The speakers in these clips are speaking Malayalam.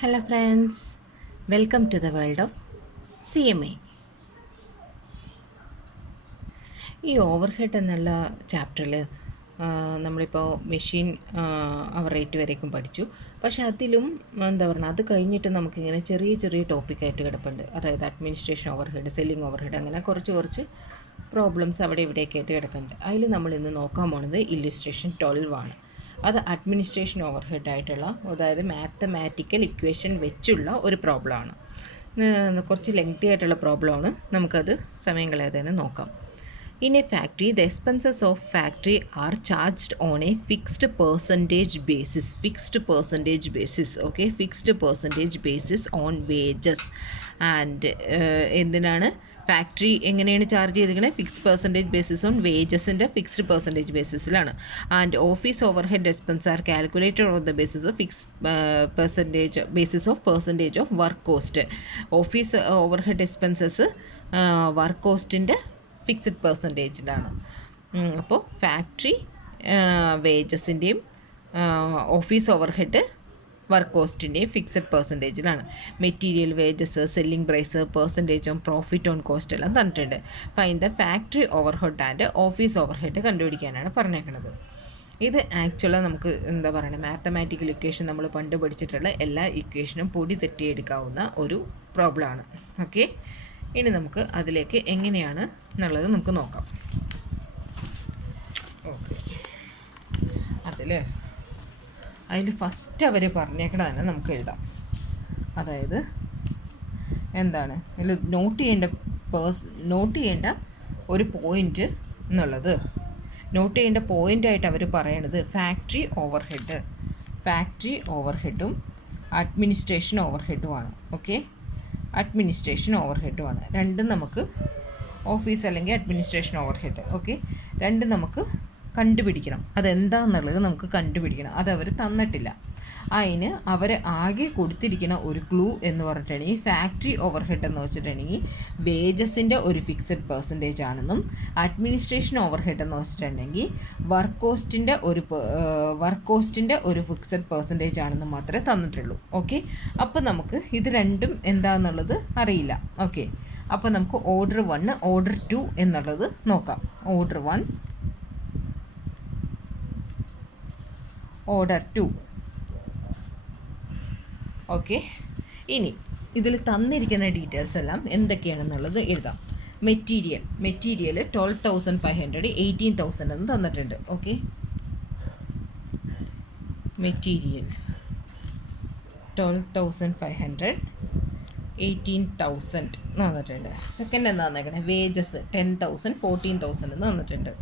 Hello friends, welcome to the world of CMA. ഈ ഓവർ ഹെഡ് എന്നുള്ള ചാപ്റ്ററിൽ നമ്മളിപ്പോൾ മെഷീൻ അവർ റേറ്റ് വരേക്കും പഠിച്ചു. പക്ഷേ അതിലും എന്താ പറയുക, അത് കഴിഞ്ഞിട്ട് നമുക്കിങ്ങനെ ചെറിയ ചെറിയ ടോപ്പിക്കായിട്ട് കിടപ്പുണ്ട്. അതായത് administration over head, selling over head, അങ്ങനെ കുറച്ച് പ്രോബ്ലംസ് അവിടെ ഇവിടെയൊക്കെ ആയിട്ട് കിടക്കുന്നുണ്ട്. അതിൽ നമ്മൾ ഇന്ന് നോക്കാൻ പോണത് ഇല്ലുസ്ട്രേഷൻ 12 ആണ്. അത് അഡ്മിനിസ്ട്രേഷൻ ഓവർ ഹെഡ് ആയിട്ടുള്ള, അതായത് മാത്തമാറ്റിക്കൽ ഇക്വേഷൻ വെച്ചുള്ള ഒരു പ്രോബ്ലമാണ്. കുറച്ച് ലെങ്തി ആയിട്ടുള്ള പ്രോബ്ലമാണ്. നമുക്കത് സമയം കളയാതെ തന്നെ നോക്കാം. In a factory, the expenses of factory are charged on a fixed percentage basis. Okay, fixed percentage basis on wages. And എന്തിനാണ് ഫാക്ടറി എങ്ങനെയാണ് ചാർജ് ചെയ്തിരിക്കുന്നത്? ഫിക്സ്ഡ് പെർസെൻറ്റേജ് ബേസിസ് ഓൺ വേജസിൻ്റെ ഫിക്സ്ഡ് പെർസെൻറ്റേജ് ബേസിസിലാണ്. And office overhead expense are calculated on the basis of percentage of work cost. Office overhead expenses work കോസ്റ്റിൻ്റെ ഫിക്സ്ഡ് പെർസെൻറ്റേജിലാണ്. അപ്പോൾ ഫാക്ടറി വേജസിൻ്റെയും ഓഫീസ് ഓവർ ഹെഡ് വർക്ക് കോസ്റ്റിൻ്റെയും ഫിക്സഡ് പെർസെൻറ്റേജിലാണ്. Material wages, selling price, percentage on profit on cost എല്ലാം തന്നിട്ടുണ്ട്. Find the factory overhead and office overhead കണ്ടുപിടിക്കാനാണ് പറഞ്ഞേക്കുന്നത്. ഇത് ആക്ച്വലി നമുക്ക് എന്താ പറയുക, മാത്തമാറ്റിക്കൽ ഇക്വേഷൻ നമ്മൾ പണ്ട് പഠിച്ചിട്ടുള്ള എല്ലാ ഇക്വേഷനും പൊടി തെറ്റിയെടുക്കാവുന്ന ഒരു പ്രോബ്ലമാണ്. ഓക്കെ, ഇനി നമുക്ക് അതിലേക്ക് എങ്ങനെയാണ് എന്നുള്ളത് നമുക്ക് നോക്കാം. ഓക്കെ, അതിൽ ഫസ്റ്റ് അവർ പറഞ്ഞേക്കണ തന്നെ നമുക്ക് എഴുതാം. അതായത് എന്താണ് ഇതിൽ നോട്ട് ചെയ്യേണ്ട ഒരു പോയിൻ്റ് എന്നുള്ളത്, നോട്ട് ചെയ്യേണ്ട പോയിൻ്റായിട്ട് അവർ പറയണത് ഫാക്ടറി ഓവർ ഹെഡും അഡ്മിനിസ്ട്രേഷൻ ഓവർ ഹെഡുമാണ്. ഓക്കെ, അഡ്മിനിസ്ട്രേഷൻ ഓവർ ഹെഡുമാണ്. രണ്ടും നമുക്ക് ഓഫീസ് അല്ലെങ്കിൽ അഡ്മിനിസ്ട്രേഷൻ ഓവർ ഹെഡ്, ഓക്കെ, രണ്ടും നമുക്ക് കണ്ടുപിടിക്കണം. അതെന്താണെന്നുള്ളത് നമുക്ക് കണ്ടുപിടിക്കണം. അതവർ തന്നിട്ടില്ല. അതിന് അവർ ആകെ കൊടുത്തിരിക്കുന്ന ഒരു ക്ലൂ എന്ന് പറഞ്ഞിട്ടുണ്ടെങ്കിൽ ഫാക്ടറി ഓവർ ഹെഡ് എന്ന് വെച്ചിട്ടുണ്ടെങ്കിൽ വേജസിൻ്റെ ഒരു ഫിക്സഡ് പെർസെൻറ്റേജ് ആണെന്നും, അഡ്മിനിസ്ട്രേഷൻ ഓവർ ഹെഡ് എന്ന് വെച്ചിട്ടുണ്ടെങ്കിൽ വർക്ക് കോസ്റ്റിൻ്റെ ഒരു ഫിക്സഡ് പെർസെൻറ്റേജ് ആണെന്നും മാത്രമേ തന്നിട്ടുള്ളൂ. ഓക്കെ, അപ്പോൾ നമുക്ക് ഇത് രണ്ടും എന്താണെന്നുള്ളത് അറിയില്ല. ഓക്കെ, അപ്പോൾ നമുക്ക് ഓർഡർ 1, ഓർഡർ 2 എന്നുള്ളത് നോക്കാം. Order 1, order 2. ഓക്കെ, ഇനി ഇതിൽ തന്നിരിക്കുന്ന ഡീറ്റെയിൽസ് എല്ലാം എന്തൊക്കെയാണെന്നുള്ളത് എഴുതാം. മെറ്റീരിയൽ 12,500, 18,000 എന്ന് തന്നിട്ടുണ്ട്. ഓക്കെ, മെറ്റീരിയൽ 12,500, 18,000 എന്ന് തന്നിട്ടുണ്ട്. സെക്കൻഡ് എന്താ തന്നേക്കണേ? വേജസ് 10,000, 14,000 എന്ന് തന്നിട്ടുണ്ട്.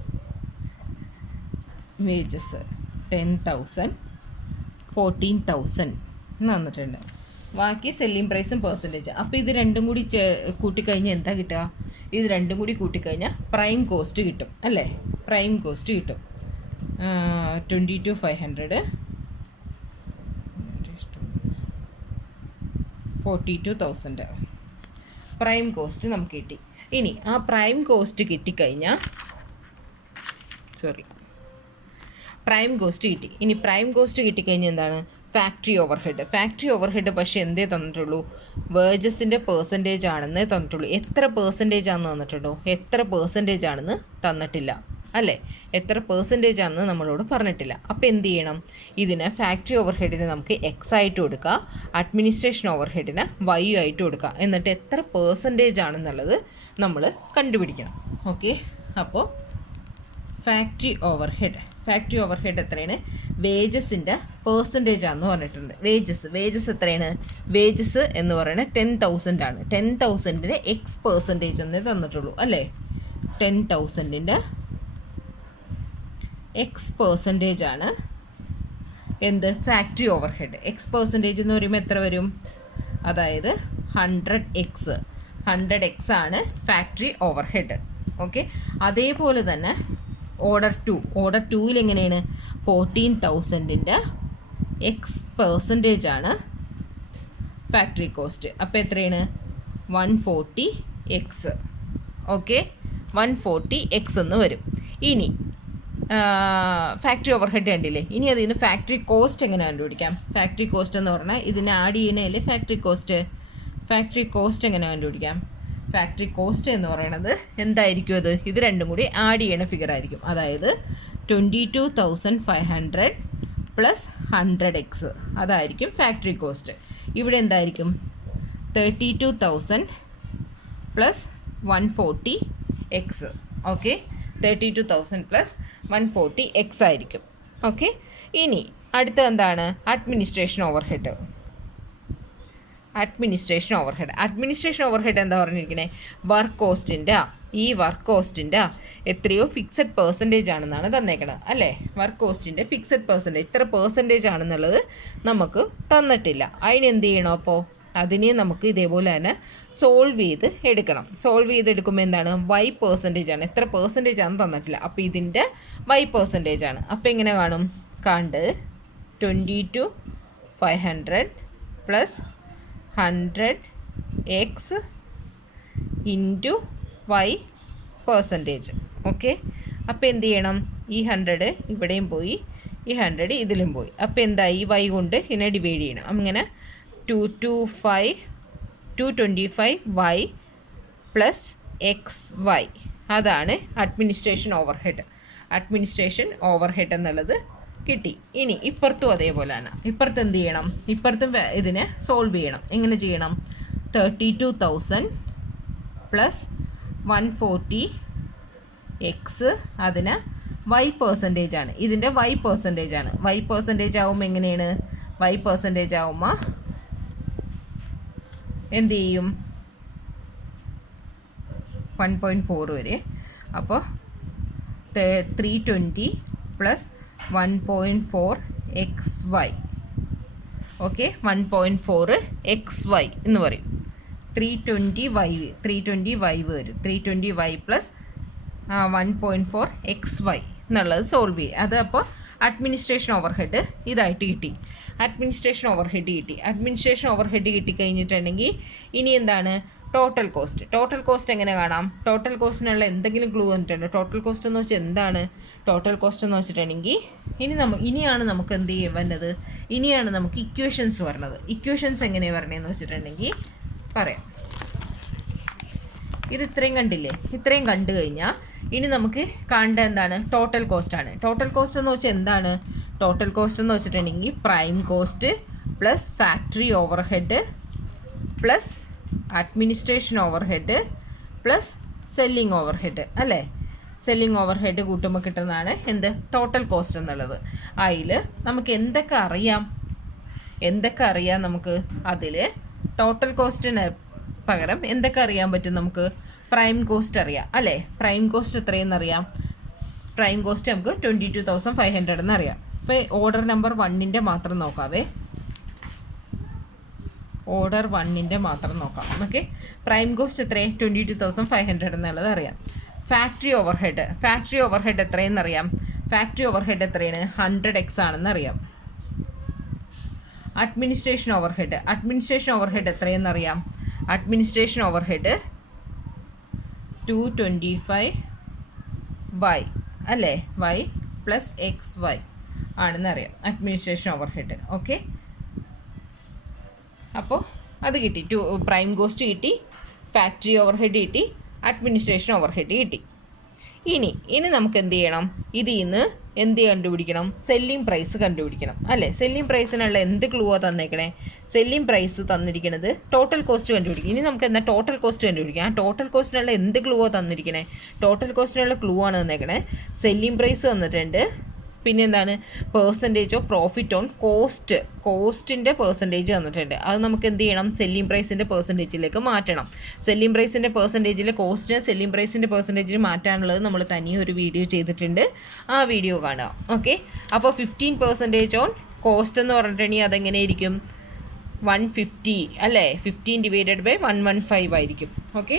വേജസ് 10,000, 14,000 എന്ന് തന്നിട്ടുണ്ട്. ബാക്കി സെല്ലിംഗ് പ്രൈസും പെർസെൻറ്റേജ്. അപ്പോൾ ഇത് രണ്ടും കൂടി കൂട്ടിക്കഴിഞ്ഞാൽ എന്താ കിട്ടുക? ഇത് രണ്ടും കൂടി കൂട്ടിക്കഴിഞ്ഞാൽ പ്രൈം കോസ്റ്റ് കിട്ടും അല്ലേ? പ്രൈം കോസ്റ്റ് കിട്ടും 22,500, 42,000 പ്രൈം കോസ്റ്റ് നമുക്ക് കിട്ടി. ഇനി ആ പ്രൈം കോസ്റ്റ് കിട്ടിക്കഴിഞ്ഞാൽ പ്രൈം കോസ്റ്റ് കിട്ടി. ഇനി പ്രൈം കോസ്റ്റ് കിട്ടിക്കഴിഞ്ഞാൽ എന്താണ്? ഫാക്ടറി ഓവർ ഹെഡ് പക്ഷേ എന്തേ തന്നിട്ടുള്ളൂ? വേജസിൻ്റെ പെർസെൻറ്റേജ് ആണെന്നേ തന്നിട്ടുള്ളൂ. എത്ര പെർസെൻറ്റേജ് ആണെന്ന് തന്നിട്ടുള്ളൂ? എത്ര പെർസെൻറ്റേജ് ആണെന്ന് തന്നിട്ടില്ല അല്ലേ? എത്ര പെർസെൻറ്റേജ് ആണെന്ന് നമ്മളോട് പറഞ്ഞിട്ടില്ല. അപ്പോൾ എന്ത് ചെയ്യണം? ഇതിന് ഫാക്ടറി ഓവർ ഹെഡിന് നമുക്ക് എക്സ് ആയിട്ട് കൊടുക്കുക, അഡ്മിനിസ്ട്രേഷൻ ഓവർ ഹെഡിന് വൈ ആയിട്ട് കൊടുക്കുക. എന്നിട്ട് എത്ര പെർസെൻറ്റേജ് ആണെന്നുള്ളത് നമ്മൾ കണ്ടുപിടിക്കണം. ഓക്കെ, അപ്പോൾ ഫാക്ടറി ഓവർ ഹെഡ് എത്രയാണ്? വേജസിൻ്റെ പെർസെൻറ്റേജ് ആണെന്ന് പറഞ്ഞിട്ടുണ്ട്. വേജസ് എത്രയാണ്? വേജസ് എന്ന് പറയുന്നത് 10,000 ആണ്. 10,000-ൻ്റെ എക്സ് പെർസെൻറ്റേജ് എന്നേ തന്നിട്ടുള്ളൂ അല്ലേ? 10,000-ൻ്റെ എക്സ് പെർസെൻറ്റേജ് ആണ് എന്ത്? Factory over head. X percentage എന്ന് പറയുമ്പോൾ എത്ര വരും? അതായത് 100x ആണ് ഫാക്ടറി ഓവർ ഹെഡ്. ഓക്കെ, അതേപോലെ തന്നെ ഓർഡർ 2 എങ്ങനെയാണ്? 14,000-ൻ്റെ എക്സ് പെർസെൻറ്റേജ് ആണ് ഫാക്ടറി കോസ്റ്റ്. അപ്പോൾ എത്രയാണ്? 140x. ഓക്കെ, 140x എന്ന് വരും. ഇനി ഫാക്ടറി ഓവർ ഹെഡ് കണ്ടില്ലേ. ഇനി അതിൽ നിന്ന് ഫാക്ടറി കോസ്റ്റ് എങ്ങനെ കണ്ടുപിടിക്കാം? ഫാക്ടറി കോസ്റ്റ് എന്ന് പറഞ്ഞാൽ ഇതിനെ ആഡ് ചെയ്യണല്ലേ ഫാക്ടറി കോസ്റ്റ്. ഫാക്ടറി കോസ്റ്റ് എങ്ങനെ കണ്ടുപിടിക്കാം? ഫാക്ടറി കോസ്റ്റ് എന്ന് പറയുന്നത് എന്തായിരിക്കും? ഇത് രണ്ടും കൂടി ആഡ് ചെയ്യണ ഫിഗർ ആയിരിക്കും. അതായത് 22,500 പ്ലസ് 100x അതായിരിക്കും ഫാക്ടറി കോസ്റ്റ്. ഇവിടെ എന്തായിരിക്കും? 32,000 plus 140x. Okay, 32,000 plus 140x ആയിരിക്കും. ഓക്കെ, ഇനി അടുത്ത എന്താണ്? Administration over head. Administration over head എന്താ പറഞ്ഞിരിക്കുന്നത്? വർക്ക് കോസ്റ്റിൻ്റെ എത്രയോ ഫിക്സഡ് പെർസെൻറ്റേജ് ആണെന്നാണ് തന്നേക്കണത് അല്ലേ? വർക്ക് കോസ്റ്റിൻ്റെ ഫിക്സഡ് പെർസെൻറ്റേജ് ഇത്ര പെർസെൻറ്റേജ് ആണെന്നുള്ളത് നമുക്ക് തന്നിട്ടില്ല. അതിനെന്ത് ചെയ്യണം? അപ്പോൾ അതിനെ നമുക്ക് ഇതേപോലെ തന്നെ സോൾവ് ചെയ്ത് എടുക്കണം. സോൾവ് ചെയ്തെടുക്കുമ്പോൾ എന്താണ്? y പെർസെൻറ്റേജ് ആണ്. എത്ര പെർസെൻറ്റേജ് ആണെന്ന് തന്നിട്ടില്ല. അപ്പോൾ ഇതിൻ്റെ y പെർസെൻറ്റേജ് ആണ്. അപ്പോൾ എങ്ങനെ കാണും? 22,500 plus 100x into y percentage. Okay, അപ്പോൾ എന്ത് ചെയ്യണം? ഈ 100 ഇവിടെയും പോയി, ഈ 100 ഇതിലും പോയി. അപ്പോൾ എന്തായി? y കൊണ്ട് ഇതിനെ ഡിവൈഡ് ചെയ്യണം. അങ്ങനെ 225y പ്ലസ് xy അതാണ് administration over head. Administration over head എന്നുള്ളത് കിട്ടി. ഇനി ഇപ്പുറത്തും അതേപോലെയാണ്. ഇപ്പുറത്ത് എന്ത് ചെയ്യണം? ഇപ്പുറത്തും ഇതിനെ സോൾവ് ചെയ്യണം. എങ്ങനെ ചെയ്യണം? 32,000 പ്ലസ് 140x അതിന് y പെർസെൻറ്റേജ് ആണ്. ഇതിൻ്റെ y പെർസെൻറ്റേജ് ആണ്. y പെർസെൻറ്റേജ് ആവുമ്പോൾ എങ്ങനെയാണ്? y പെർസെൻറ്റേജ് ആവുമ്പോൾ എന്ത് ചെയ്യും? 1.4 വരെ. അപ്പോൾ 320 പ്ലസ് 1.4xy. ഓക്കെ, 1.4xy എന്ന് പറയും. 320y വരും. 320y പ്ലസ് 1.4xy എന്നുള്ളത് സോൾവ് ചെയ്യും. അത് അപ്പോൾ അഡ്മിനിസ്ട്രേഷൻ ഓവർ ഹെഡ് ഇതായിട്ട് കിട്ടി. അഡ്മിനിസ്ട്രേഷൻ ഓവർ ഹെഡ് കിട്ടിക്കഴിഞ്ഞിട്ടുണ്ടെങ്കിൽ ഇനി എന്താണ്? ടോട്ടൽ കോസ്റ്റ് എങ്ങനെ കാണാം? ടോട്ടൽ കോസ്റ്റിനുള്ള എന്തെങ്കിലും ക്ലൂ വന്നിട്ടുണ്ട്? ടോട്ടൽ കോസ്റ്റ് എന്ന് വെച്ചാൽ എന്താണ്? ടോട്ടൽ കോസ്റ്റ് എന്ന് വെച്ചിട്ടുണ്ടെങ്കിൽ ഇനിയാണ് നമുക്ക് എന്ത് ചെയ്യാൻ വരുന്നത്? ഇനിയാണ് നമുക്ക് ഇക്വേഷൻസ് വരുന്നത്. ഇക്വേഷൻസ് എങ്ങനെയാണ് വരണതെന്ന് വെച്ചിട്ടുണ്ടെങ്കിൽ പറയാം. ഇത് ഇത്രയും കണ്ടില്ലേ? ഇത്രയും കണ്ടു കഴിഞ്ഞാൽ ഇനി നമുക്ക് കാണേണ്ട എന്താണ്? ടോട്ടൽ കോസ്റ്റ് ആണ്. ടോട്ടൽ കോസ്റ്റ് എന്ന് വെച്ചാൽ എന്താണ്? ടോട്ടൽ കോസ്റ്റ് എന്ന് വെച്ചിട്ടുണ്ടെങ്കിൽ prime cost plus factory over head plus administration over head plus selling over head അല്ലേ? സെല്ലിംഗ് ഓവർ ഹെഡ് കൂട്ടുമ്പോൾ കിട്ടുന്നതാണ് എന്ത്? ടോട്ടൽ കോസ്റ്റ് എന്നുള്ളത്. അതിൽ നമുക്ക് എന്തൊക്കെ അറിയാം നമുക്ക്? അതിൽ ടോട്ടൽ കോസ്റ്റിന് പകരം എന്തൊക്കെ അറിയാൻ പറ്റും നമുക്ക്? പ്രൈം കോസ്റ്റ് അറിയാം അല്ലേ? പ്രൈം കോസ്റ്റ് എത്രയെന്ന് അറിയാം? പ്രൈം കോസ്റ്റ് നമുക്ക് 22,500 എന്നറിയാം. അപ്പോൾ ഓർഡർ നമ്പർ 1ൻ്റെ മാത്രം നോക്കാവേ. ഓർഡർ 1ൻ്റെ മാത്രം നോക്കാം. ഓക്കെ, പ്രൈം കോസ്റ്റ് എത്രയാണ്? 22,500 എന്നുള്ളത് അറിയാം. ഫാക്ടറി ഓവർ ഹെഡ് എത്രയെന്നറിയാം? ഫാക്ടറി ഓവർ ഹെഡ് എത്രയാണ്? 100x ആണെന്ന് അറിയാം. അഡ്മിനിസ്ട്രേഷൻ ഓവർ ഹെഡ് എത്രയെന്നറിയാം? അഡ്മിനിസ്ട്രേഷൻ ഓവർ ഹെഡ് 225y അല്ലേ? y പ്ലസ് xy ആണെന്നറിയാം അഡ്മിനിസ്ട്രേഷൻ ഓവർ ഹെഡ്. ഓക്കെ, അപ്പോൾ അത് കിട്ടി. പ്രൈം കോസ്റ്റ് കിട്ടി, ഫാക്ടറി ഓവർ ഹെഡ് കിട്ടി, അഡ്മിനിസ്ട്രേഷൻ ഓവർ ഹെഡ് കിട്ടി. ഇനി നമുക്ക് എന്ത് ചെയ്യണം? ഇതിൽ നിന്ന് എന്ത് കണ്ടുപിടിക്കണം? സെല്ലിംഗ് പ്രൈസ് കണ്ടുപിടിക്കണം അല്ലേ? സെല്ലിംഗ് പ്രൈസിനുള്ള എന്ത് ക്ലൂവാണ് തന്നേക്കണേ? സെല്ലിംഗ് പ്രൈസ് തന്നിരിക്കുന്നത് ടോട്ടൽ കോസ്റ്റ് കണ്ടുപിടിക്കും. ഇനി നമുക്ക് എന്താ ടോട്ടൽ കോസ്റ്റ് കണ്ടുപിടിക്കാം. ആ ടോട്ടൽ കോസ്റ്റിനുള്ള എന്ത് ക്ലൂവാണ് തന്നിരിക്കണേ? ടോട്ടൽ കോസ്റ്റിനുള്ള ക്ലൂ ആണ് തന്നേക്കണേ. സെല്ലിംഗ് പ്രൈസ് തന്നിട്ടുണ്ട്, പിന്നെ എന്താണ്? പെർസെൻറ്റേജ് ഓഫ് പ്രോഫിറ്റ് ഓൺ കോസ്റ്റിൻ്റെ പെർസെൻറ്റേജ് തന്നിട്ടുണ്ട്. അത് നമുക്ക് എന്ത് ചെയ്യണം? സെല്ലിംഗ് പ്രൈസിൻ്റെ പെർസെൻറ്റേജിലേക്ക് മാറ്റണം. സെല്ലിംഗ് പ്രൈസിൻ്റെ പെർസെൻറ്റേജിലെ കോസ്റ്റിനെ സെല്ലിംഗ് പ്രൈസിൻ്റെ പെർസെൻറ്റേജിൽ മാറ്റാനുള്ളത് നമ്മൾ തനിയെ ഒരു വീഡിയോ ചെയ്തിട്ടുണ്ട്. ആ വീഡിയോ കാണുക. ഓക്കെ, അപ്പോൾ 15% ഓൺ കോസ്റ്റ് എന്ന് പറഞ്ഞിട്ടുണ്ടെങ്കിൽ അതെങ്ങനെയായിരിക്കും? 150 അല്ലേ? 15 ഡിവൈഡഡ് ബൈ 115 ആയിരിക്കും. ഓക്കെ,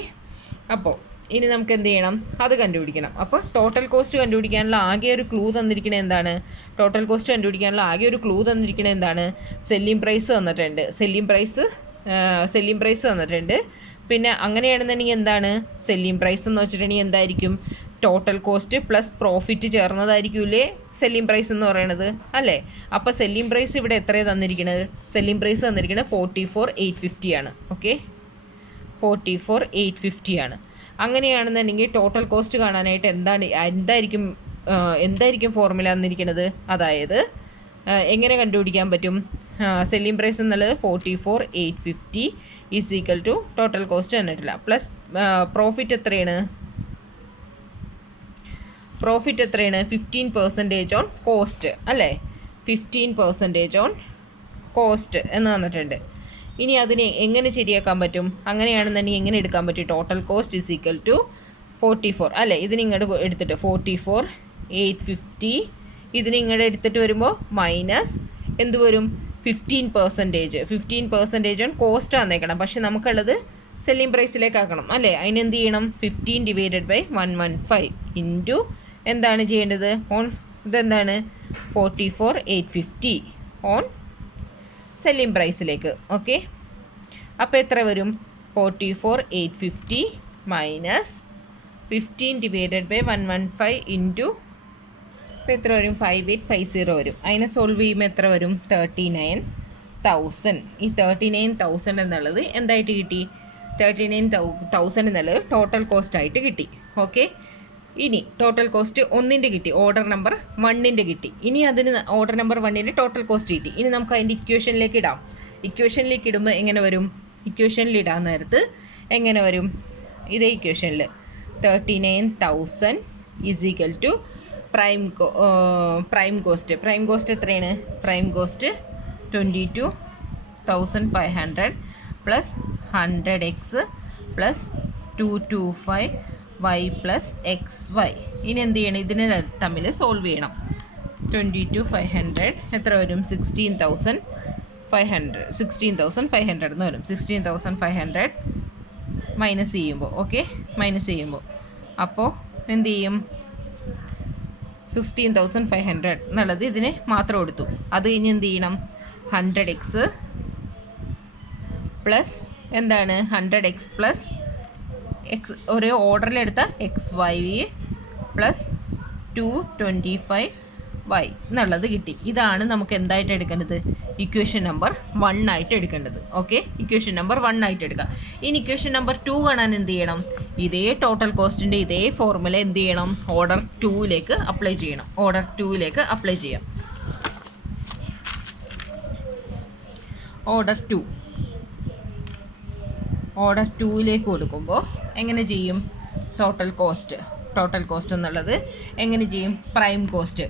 അപ്പോൾ ഇനി നമുക്ക് എന്ത് ചെയ്യണം? അത് കണ്ടുപിടിക്കണം. അപ്പോൾ ടോട്ടൽ കോസ്റ്റ് കണ്ടുപിടിക്കാനുള്ള ആകെ ഒരു ക്ലൂ തന്നിരിക്കണത് എന്താണ്? സെല്ലിംഗ് പ്രൈസ് തന്നിട്ടുണ്ട്. സെല്ലിംഗ് പ്രൈസ് തന്നിട്ടുണ്ട്. പിന്നെ അങ്ങനെയാണെന്നുണ്ടെങ്കിൽ എന്താണ്? സെല്ലിംഗ് പ്രൈസ് എന്ന് വെച്ചിട്ടുണ്ടെങ്കിൽ എന്തായിരിക്കും? ടോട്ടൽ കോസ്റ്റ് പ്ലസ് പ്രോഫിറ്റ് ചേർന്നതായിരിക്കൂലേ സെല്ലിംഗ് പ്രൈസ് എന്ന് പറയുന്നത് അല്ലേ? അപ്പോൾ സെല്ലിംഗ് പ്രൈസ് ഇവിടെ എത്രയാണ് തന്നിരിക്കുന്നത്? സെല്ലിംഗ് പ്രൈസ് തന്നിരിക്കുന്നത് 44,850 ആണ്. ഓക്കെ, 44,850 ആണ്. അങ്ങനെയാണെന്നുണ്ടെങ്കിൽ ടോട്ടൽ കോസ്റ്റ് കാണാനായിട്ട് എന്തായിരിക്കും ഫോർമുല തന്നിരിക്കുന്നത്? അതായത് എങ്ങനെ കണ്ടുപിടിക്കാൻ പറ്റും? സെല്ലിംഗ് പ്രൈസ് എന്നുള്ളത് 44,850 is equal to total cost തന്നിട്ടില്ല, പ്ലസ് പ്രോഫിറ്റ് എത്രയാണ്? 15% ഓൺ കോസ്റ്റ് അല്ലേ? 15% ഓൺ കോസ്റ്റ് എന്ന് തന്നിട്ടുണ്ട്. ഇനി അതിനെ എങ്ങനെ ശരിയാക്കാൻ പറ്റും? അങ്ങനെയാണെന്നുണ്ടെങ്കിൽ എങ്ങനെ എടുക്കാൻ പറ്റും? Total cost is equal to 44 അല്ലേ? ഇതിന് ഇങ്ങോട്ട് എടുത്തിട്ട് 44,850 ഇതിന് ഇങ്ങോട്ട് എടുത്തിട്ട് വരുമ്പോൾ മൈനസ് എന്ത് വരും? 15% ഓൺ കോസ്റ്റ് തന്നേക്കണം. പക്ഷെ നമുക്കുള്ളത് സെല്ലിംഗ് പ്രൈസിലേക്ക് ആക്കണം അല്ലേ? അതിനെന്ത് ചെയ്യണം? 15/115 ഇൻറ്റു എന്താണ് ചെയ്യേണ്ടത്? ഓൺ ഇതെന്താണ്? 44,850 ഓൺ സെല്ലിംഗ് പ്രൈസിലേക്ക്. ഓക്കെ, അപ്പോൾ എത്ര വരും? 44,850 മൈനസ് 15/115 ഇൻറ്റു ഇപ്പോൾ എത്ര വരും? 5850 വരും. അതിനെ സോൾവ് ചെയ്യുമ്പോൾ എത്ര വരും? 39,000. ഈ 39,000 എന്നുള്ളത് എന്തായിട്ട് കിട്ടി? 39,000 എന്നുള്ളത് ടോട്ടൽ കോസ്റ്റ് ആയിട്ട് കിട്ടി. ഓക്കെ, ഇനി ടോട്ടൽ കോസ്റ്റ് 1ൻ്റെ കിട്ടി, ഓർഡർ നമ്പർ 1ൻ്റെ കിട്ടി. ഇനി അതിന് ഓർഡർ നമ്പർ 1ൻ്റെ ടോട്ടൽ കോസ്റ്റ് കിട്ടി. ഇനി നമുക്ക് അതിൻ്റെ ഇക്വേഷനിലേക്ക് ഇടാം. ഇക്വേഷനിലേക്ക് ഇടുമ്പോൾ എങ്ങനെ വരും? ഇക്വേഷനിൽ ഇടാൻ നേരത്ത് എങ്ങനെ വരും? ഇതേ ഇക്വേഷനിൽ 39,000 is equal to prime cost. Prime cost എത്രയാണ്? Prime cost 22,500 plus 100x plus 225y plus XY. ഇനി എന്ത് ചെയ്യണം? ഇതിനെ തമ്മിൽ സോൾവ് ചെയ്യണം. 22,500 എത്ര വരും? 16,500 എന്ന് വരും. 16,500 മൈനസ് ചെയ്യുമ്പോൾ, ഓക്കെ, മൈനസ് ചെയ്യുമ്പോൾ അപ്പോൾ എന്ത് ചെയ്യും? 16,500 എന്നുള്ളത് ഇതിന് മാത്രം എടുത്തു. അത് കഴിഞ്ഞ് എന്ത് ചെയ്യണം? 100x പ്ലസ് എന്താണ്? 100x പ്ലസ് ഒരേ ഓർഡറിലെടുത്ത XY പ്ലസ് 225y എന്നുള്ളത് കിട്ടി. ഇതാണ് നമുക്ക് എന്തായിട്ട് എടുക്കേണ്ടത്? ഇക്വേഷൻ നമ്പർ 1 ആയിട്ട് എടുക്കേണ്ടത്. ഓക്കെ, ഇക്വേഷൻ നമ്പർ 1 ആയിട്ട് എടുക്കാം. ഇനി ഇക്വേഷൻ നമ്പർ 2 കാണാൻ എന്ത് ചെയ്യണം? ഇതേ ടോട്ടൽ കോസ്റ്റിൻ്റെ ഇതേ ഫോർമുല എന്ത് ചെയ്യണം? ഓർഡർ 2ലേക്ക് അപ്ലൈ ചെയ്യണം. ഓർഡർ 2ലേക്ക് അപ്ലൈ ചെയ്യാം. ഓർഡർ 2ലേക്ക് കൊടുക്കുമ്പോൾ എങ്ങനെ ചെയ്യും? ടോട്ടൽ കോസ്റ്റ് എന്നുള്ളത് എങ്ങനെ ചെയ്യും? പ്രൈം കോസ്റ്റ്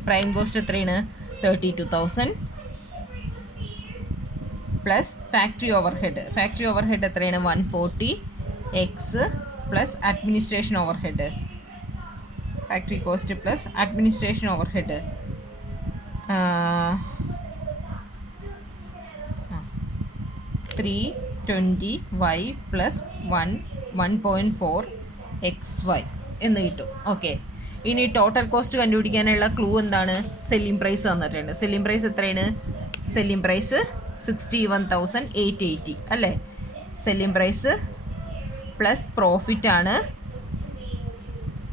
എത്രയാണ്? 32,000 പ്ലസ് ഫാക്ടറി ഓവർഹെഡ് എത്രയാണ്? 140x plus administration overhead. Factory cost plus administration overhead 320y plus 1.4xy എന്ന് കിട്ടും. ഓക്കെ, ഇനി ടോട്ടൽ കോസ്റ്റ് കണ്ടുപിടിക്കാനുള്ള ക്ലൂ എന്താണ്? സെല്ലിംഗ് പ്രൈസ് തന്നിട്ടുണ്ട്. സെല്ലിംഗ് പ്രൈസ് എത്രയാണ്? സെല്ലിംഗ് പ്രൈസ് 61,880 അല്ലേ? സെല്ലിംഗ് പ്രൈസ് പ്ലസ് പ്രോഫിറ്റാണ്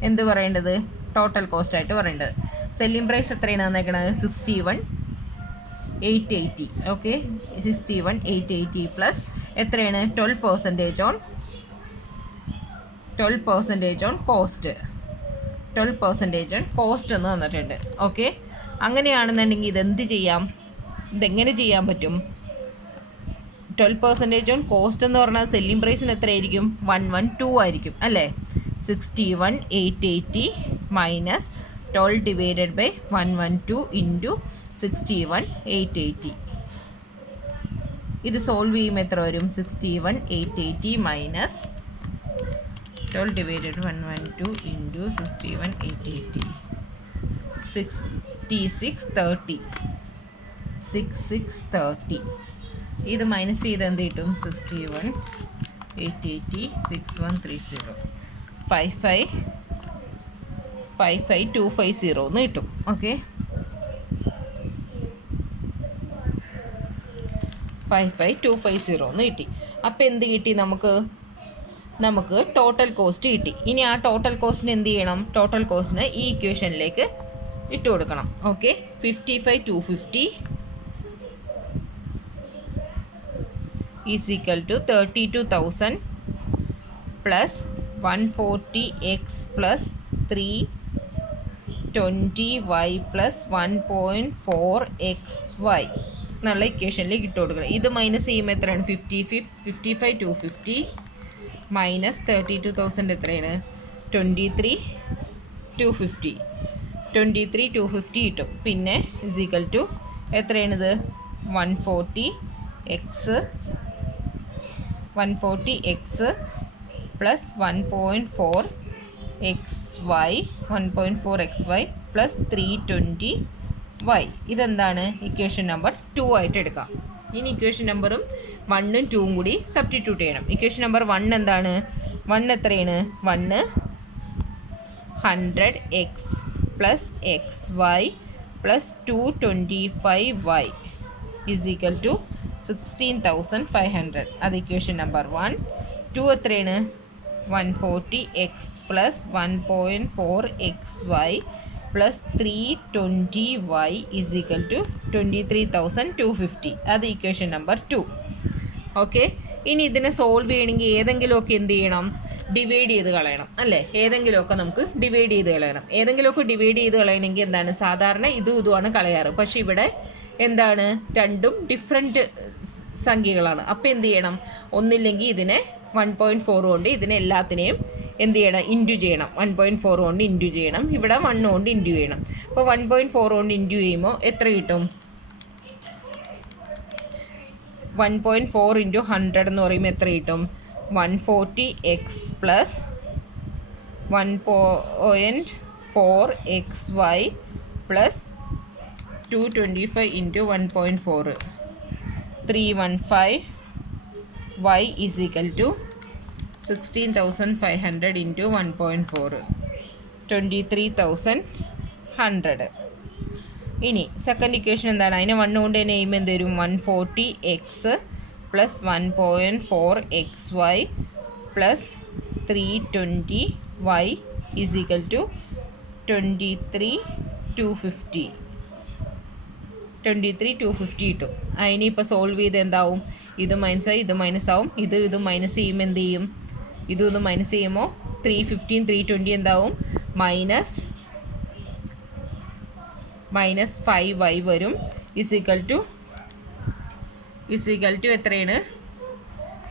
എന്ത് പറയേണ്ടത്? ടോട്ടൽ കോസ്റ്റ് ആയിട്ട് പറയേണ്ടത്. സെല്ലിംഗ് പ്രൈസ് എത്രയാണ് തന്നേക്കണത്? 61,880. ഓക്കെ, 61,880 പ്ലസ് എത്രയാണ്? 12% ഓൺ കോസ്റ്റ്. 12% ഓൺ കോസ്റ്റ് എന്ന് തന്നിട്ടുണ്ട്. ഓക്കെ, അങ്ങനെയാണെന്നുണ്ടെങ്കിൽ ഇതെന്ത് ചെയ്യാം? ഇതെങ്ങനെ ചെയ്യാൻ പറ്റും? 12% ഓൺ കോസ്റ്റ് എന്ന് പറഞ്ഞാൽ സെല്ലിംഗ് പ്രൈസിന് എത്രയായിരിക്കും? 112 ആയിരിക്കും അല്ലേ? 61,880 മൈനസ് 12/112 ഇൻറ്റു 61,880. ഇത് സോൾവ് ചെയ്യുമ്പോൾ എത്ര വരും? 61,880 മൈനസ് 12/112 ഇൻറ്റു 61,880 6630. ഇത് മൈനസ് ചെയ്ത് എന്ത് കിട്ടും? 61,880 6130 55,250 എന്ന് കിട്ടും. ഓക്കെ, 55,250 എന്ന് കിട്ടി. അപ്പോൾ എന്ത് കിട്ടി നമുക്ക്? നമുക്ക് ടോട്ടൽ കോസ്റ്റ് കിട്ടി. ഇനി ആ ടോട്ടൽ കോസ്റ്റിന് എന്ത് ചെയ്യണം? ടോട്ടൽ കോസ്റ്റിന് ഈ ഇക്വേഷനിലേക്ക് ഇട്ട് കൊടുക്കണം. Okay, 55,250 is equal to 32,000 plus 140x plus 320y plus 1.4xy എന്നുള്ള ഇക്വേഷനിലേക്ക് ഇട്ട് കൊടുക്കണം. ഇത് മൈനസ് ചെയ്യുമ്പോൾ എത്രയാണ്? 55,250 മൈനസ് 32,000 എത്രയാണ്? 23,250 കിട്ടും. പിന്നെ ഇസ് ഈക്വൽ ടു എത്രയാണിത്? 140x plus 1.4xy plus 320y. ഇതെന്താണ്? ഇക്വേഷൻ നമ്പർ 2 ആയിട്ട് എടുക്കാം. ഇനി ഇക്വേഷൻ നമ്പറും 1ഉം 2ഉം കൂടി സബ്സ്റ്റിറ്റ്യൂട്ട് ചെയ്യണം. ഇക്വേഷൻ നമ്പർ 1 എന്താണ്? 1 എത്രയാണ്? 1 100x plus xy plus 225y is equal to 16,500. അത് ഇക്വേഷൻ നമ്പർ 1. 2 എത്രയാണ്? 140x plus 1.4xy plus 320y is equal to 23,250. അത് ഇക്വേഷൻ നമ്പർ 2. ഓക്കെ, ഇനി ഇതിനെ സോൾവ് ചെയ്യണമെങ്കിൽ ഏതെങ്കിലുമൊക്കെ എന്ത് ചെയ്യണം? ഡിവൈഡ് ചെയ്ത് കളയണം അല്ലേ? ഏതെങ്കിലുമൊക്കെ നമുക്ക് ഡിവൈഡ് ചെയ്ത് കളയണം. ഏതെങ്കിലുമൊക്കെ ഡിവൈഡ് ചെയ്ത് കളയണമെങ്കിൽ എന്താണ്? സാധാരണ ഇതുമാണ് കളയാറ്. പക്ഷേ ഇവിടെ എന്താണ്? രണ്ടും ഡിഫറെൻറ്റ് സംഖ്യകളാണ്. അപ്പോൾ എന്ത് ചെയ്യണം? ഒന്നില്ലെങ്കിൽ ഇതിനെ 1.4 കൊണ്ട് ഇതിനെ എല്ലാത്തിനെയും എന്ത് ചെയ്യണം? ഇൻറ്റു ചെയ്യണം. 1.4 കൊണ്ട് ഇൻറ്റു ചെയ്യണം. ഇവിടെ 1 കൊണ്ട് ഇൻറ്റു ചെയ്യണം. അപ്പോൾ 1.4 കൊണ്ട് ഇൻറ്റു ചെയ്യുമ്പോൾ എത്ര കിട്ടും? 1.4 ഇൻറ്റു 100 എന്ന് പറയുമ്പോൾ എത്ര കിട്ടും? 140x plus 1.4xy plus 225 into 1.4 315y is equal to 16,500 into 1.4 23,100. ഇനി സെക്കൻഡ് ഇക്വേഷൻ എന്താണ്? അതിനെ 1 കൊണ്ട് തന്നെ ചെയ്യുമ്പോൾ എന്ത് വരും? 140x plus 1.4xy plus 320y is equal to 23,250 കിട്ടും. അതിന് ഇപ്പോൾ സോൾവ് ചെയ്ത് എന്താവും? ഇത് മൈനസ് ഇത് മൈനസ് ആവും. ഇത് മൈനസ് ചെയ്യുമ്പോൾ എന്ത് ചെയ്യും? ഇത് മൈനസ് ചെയ്യുമ്പോൾ 315 320 എന്താവും? മൈനസ് 5y വരും. ഇസ് ഈക്വൽ ടു എത്രയാണ്?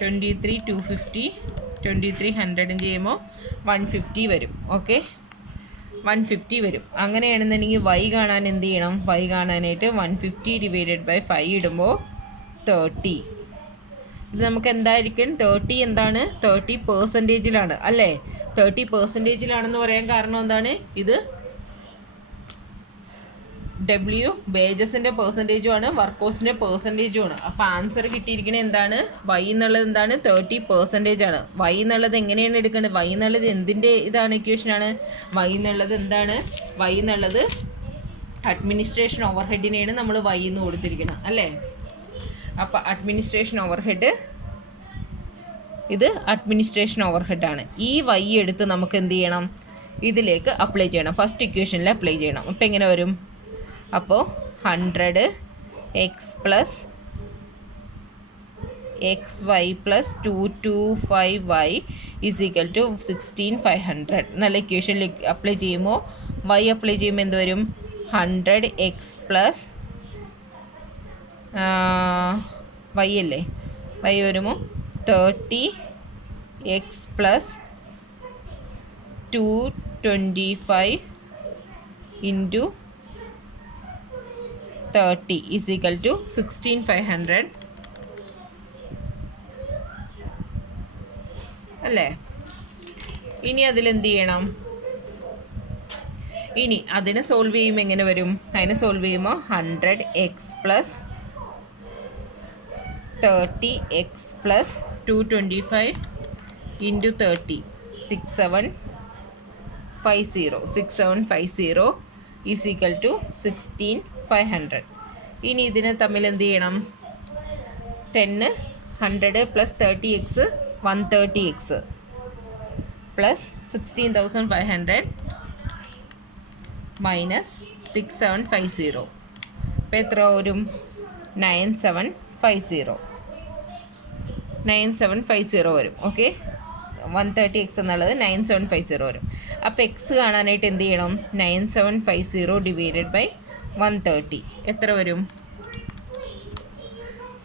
23,250 2300 ചെയ്യുമ്പോൾ 150 വരും. ഓക്കെ, 150 വരും. അങ്ങനെയാണെന്നുണ്ടെങ്കിൽ y കാണാൻ എന്ത് ചെയ്യണം? y കാണാനായിട്ട് 150 ഡിവൈഡഡ് ബൈ 5 ഇടുമ്പോൾ 30. ഇത് നമുക്ക് എന്തായിരിക്കും? 30 എന്താണ്? 30% അല്ലേ? 30% പറയാൻ കാരണം എന്താണ്? ഇത് W വേജസിൻ്റെ പെർസെൻറ്റേജുമാണ്, വർക്ക് കോസ്റ്റിൻ്റെ പെർസെൻറ്റേജുമാണ്. അപ്പോൾ ആൻസർ കിട്ടിയിരിക്കുന്നത് എന്താണ്? y എന്നുള്ളത് എന്താണ്? 30% y എന്നുള്ളത് എങ്ങനെയാണ് എടുക്കേണ്ടത്? y എന്നുള്ളത് എന്തിൻ്റെ ഇതാണ്? ഇക്വേഷനാണ്. y എന്നുള്ളത് എന്താണ്? y എന്നുള്ളത് അഡ്മിനിസ്ട്രേഷൻ ഓവർ ഹെഡിനെയാണ് നമ്മൾ y എന്ന് കൊടുത്തിരിക്കുന്നത് അല്ലേ? അപ്പോൾ അഡ്മിനിസ്ട്രേഷൻ ഓവർ ഹെഡ്, ഇത് അഡ്മിനിസ്ട്രേഷൻ ഓവർ ഹെഡാണ്. ഈ y എടുത്ത് നമുക്ക് എന്ത് ചെയ്യണം? ഇതിലേക്ക് അപ്ലൈ ചെയ്യണം. ഫസ്റ്റ് ഇക്വേഷനിൽ അപ്ലൈ ചെയ്യണം. അപ്പോൾ എങ്ങനെ വരും? അപ്പോൾ 100x plus xy plus 225y is equal to 16,500 എന്നുള്ള ഇക്വേഷനിൽ അപ്ലൈ ചെയ്യുമ്പോൾ y അപ്ലൈ ചെയ്യുമ്പോൾ എന്ത് വരും? 100x പ്ലസ് y അല്ലേ? y വരുമ്പോൾ 30x plus 225 into 30 is equal to 16,500 അല്ലേ? ഇനി അതിലെന്ത് ചെയ്യണം? ഇനി അതിനെ സോൾവ് ചെയ്യുമ്പോൾ എങ്ങനെ വരും? അതിനെ സോൾവ് ചെയ്യുമ്പോൾ 100x plus 30x plus 225 into 30 6750 is equal to 16,500. ഇനി ഇതിനെ തമ്മിൽ എന്ത് ചെയ്യണം? 10 100 plus 30x 130x plus 16,500 minus 6750. അപ്പോൾ എത്ര വരും? 9750 വരും. ഓക്കെ, 130x എന്നുള്ളത് 9750 വരും. അപ്പോൾ എക്സ് കാണാനായിട്ട് എന്ത് ചെയ്യണം? 9750 ഡിവൈഡഡ് ബൈ 130 എത്ര വരും?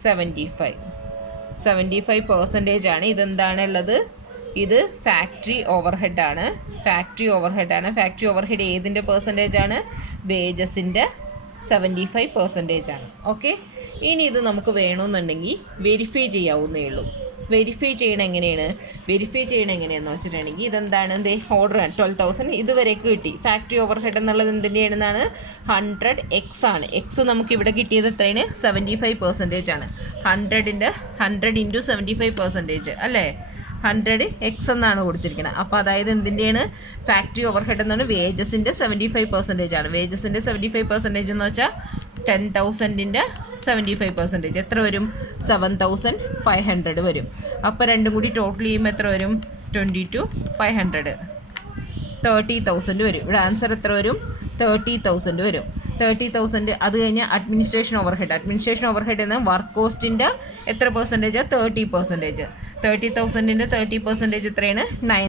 75% ആണ്. ഇതെന്താണുള്ളത്? ഇത് ഫാക്ടറി ഓവർഹെഡ് ആണ്. ഫാക്ടറി ഓവർഹെഡ് ഏതിൻ്റെ പെർസെൻറ്റേജ് ആണ്? വേജസിൻ്റെ 75% ആണ്. ഓക്കെ, ഇനി ഇത് നമുക്ക് വേണമെന്നുണ്ടെങ്കിൽ വെരിഫൈ ചെയ്യാവുന്നേ ഉള്ളൂ. വെരിഫൈ ചെയ്യണം എങ്ങനെയാണെന്ന് വെച്ചിട്ടുണ്ടെങ്കിൽ ഇതെന്താണ്? ഓർഡർ 12,000 ഇതുവരേക്ക് കിട്ടി. ഫാക്ടറി ഓവർഹെഡ് എന്നുള്ളത് എന്തിൻ്റെയാണെന്നാണ്? 100x ആണ്. എക്സ് നമുക്ക് ഇവിടെ കിട്ടിയത് എത്രയാണ്? 75% ആണ്. 100 × 75% അല്ലേ? 100x എന്നാണ് കൊടുത്തിരിക്കുന്നത്. അപ്പോൾ അതായത് എന്തിൻ്റെയാണ്? ഫാക്ടറി ഓവർഹെഡ് എന്നാണ് വേജസിൻ്റെ 75% ആണ്. വേജസിൻ്റെ 75% എന്ന് വെച്ചാൽ 10,000ൻ്റെ 75% എത്ര വരും? 7,500 വരും. അപ്പോൾ രണ്ടും കൂടി ടോട്ടൽ ചെയ്യുമ്പോൾ എത്ര വരും? 22,500 30,000 വരും. ഇവിടെ ആൻസർ എത്ര വരും? 30,000 വരും. 30,000. അത് കഴിഞ്ഞ് അഡ്മിനിസ്ട്രേഷൻ ഓവർഹെഡ് എന്ന വർക്ക് കോസ്റ്റിൻ്റെ എത്ര പെർസെൻറ്റേജ്? 30%. 30,000ൻ്റെ 30% എത്രയാണ്? 9.